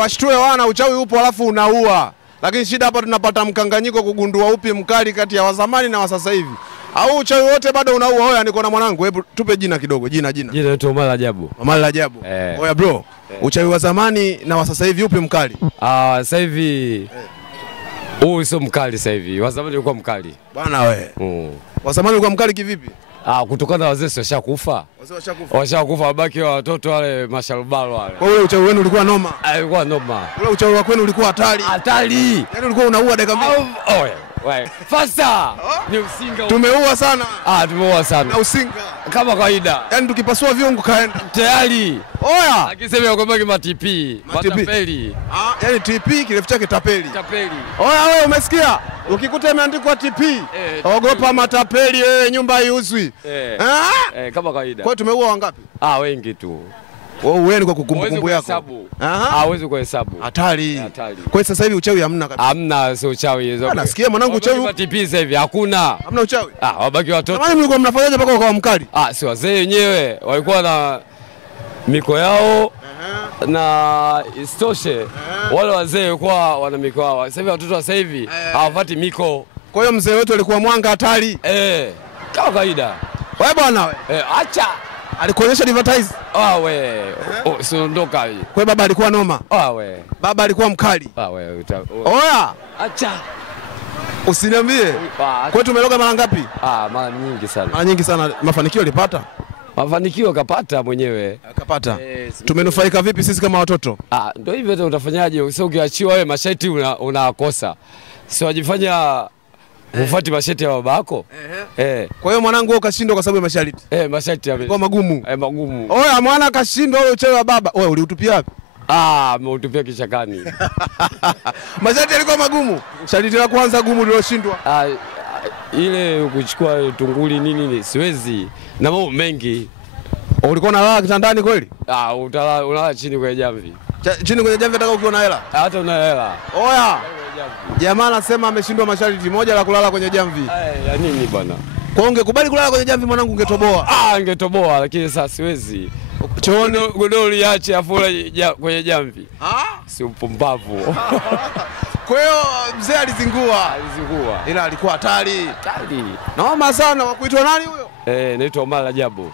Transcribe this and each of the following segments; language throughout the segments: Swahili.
washtue wana uchawi upo alafu unaua. Lakini shida hapa tunapata mkanganyiko kugundua upi mkali kati ya wa zamani na wa sasa hivi. Au uchawi wote bado unaua? Oya, niko na mwanangu, hebu tupe jina kidogo, jina. Jina naitwa Malajabu. Malajabu. Oya bro, uchawi wa zamani na wa sasa hivi upi mkali? Sasa hivi huu sio mkali sasa hivi. Wa zamani ulikuwa mkali. Bwana we. Wa zamani ulikuwa mkali kivipi? Kutokana na wazee washakufa. Washakufa, wabaki wa watoto wale masharubalo wale. Kwa hiyo uchawi wenu ulikuwa noma? Ulikuwa noma. Ule uchawi wa kwenu ulikuwa hatari. Hatari. Yaani ulikuwa unaua dakika mbili. Wewe. Fasta. Ni usinga. Tumeua sana. Tumeua sana. Na usinga. Kama kawaida. Yaani tukipasua viungo kaenda. Tayari. Oya. Akisema kwamba kama TP, matapeli. Yaani TP kirefu chake tapeli. Tapeli. Oya wewe umesikia? Ukikuta imeandikwa TP, ogopa matapeli nyumba haiuzwi. Kama kawaida. Kwa tumeua wangapi? Wengi tu. Wewe ni kwa kukumbukumbu yako. Hawezi kuhesabu. Hatari. Kwa sasa hivi uchawi hamna kabisa. Hamna, sio uchawi hizo. Nasikia mwanangu uchawi. Kwa TP sasa hivi hakuna. Hamna uchawi. Wabaki watoto. Kama mlikuwa mnafanyaje mpaka ukawa mkali? Si wazee wenyewe walikuwa na miko yao. Na istoshe wale wazee walikuwa wana miko yao. Sasa hivi watoto sasa hivi hawafuati miko. Kwa hiyo mzee wetu alikuwa mwanga hatari. Kama kawaida. Wewe bwana wewe. Acha. Alikuonyesha advertise. Wewe. Usiondoka hivi. Kwa baba alikuwa noma. Wewe. Baba alikuwa mkali. Wewe. Oya. Acha. Usiniambie. Kwa tumeloga mara ngapi? Mara nyingi sana. Mara nyingi sana. Mafanikio alipata? Mafanikio kapata mwenyewe. Akapata. Tumenufaika vipi sisi kama watoto? Ndio hivyo tu, utafanyaje? Sio ukiachiwa wewe masharti unakosa. Sio wajifanya ufuati masharti ya babako. Kwa hiyo mwanangu wewe ukashindwa kwa sababu ya masharti. Masharti yamekuwa magumu. Magumu. Oya, mwana kashindwa wewe uchawi wa baba. Wewe uliutupia wapi? Ameutupia kichakani. Masharti yalikuwa magumu. Sharti la kwanza gumu liloshindwa. Ile kuchukua tunguli nini siwezi. Na mambo mengi. Ulikuwa unalala kitandani kweli? Unalala chini kwenye jamvi. Chini kwenye jamvi hata ukiwa na hela? Hata una hela. Oya. Jamaa anasema ameshindwa masharti moja la kulala kwenye jamvi. Ya nini bwana? Kwa ungekubali kulala kwenye jamvi mwanangu ungetoboa. Ngetoboa lakini sasa siwezi. Chooni godoro liache afule kwenye jamvi. Si upumbavu. Kwa hiyo mzee alizingua. Ila alikuwa hatari. Naoma sana. Wakuitwa nani huyo? Naitwa Malajabu.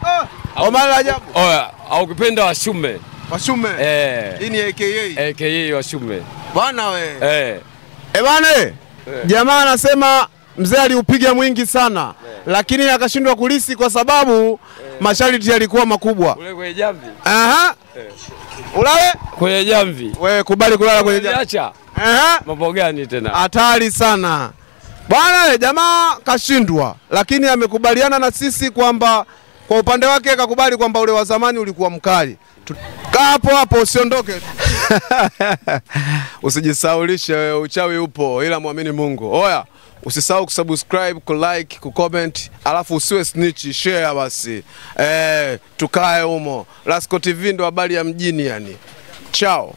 Malajabu. Au ukipenda washume. Washume. Hii ni AKA. AKA washume. Bwana we. Bwana. Jamaa anasema mzee aliupiga mwingi sana. Lakini akashindwa kulisi kwa sababu masharti yalikuwa makubwa. Ule kwenye jamvi. Ulale kwenye jamvi. Wewe kubali kulala kwenye jamvi. Acha. Mambo gani tena? Hatari sana. Bwana jamaa kashindwa, lakini amekubaliana na sisi kwamba kwa upande wake akakubali kwamba ule wa zamani ulikuwa mkali. Kaa hapo usiondoke. Usijisaulishe wewe, uchawi upo ila muamini Mungu. Oya, usisahau kusubscribe, kulike, kucomment, alafu usiwe snitch, share basi. Tukae humo. Lasco TV ndo habari ya mjini yani. Ciao.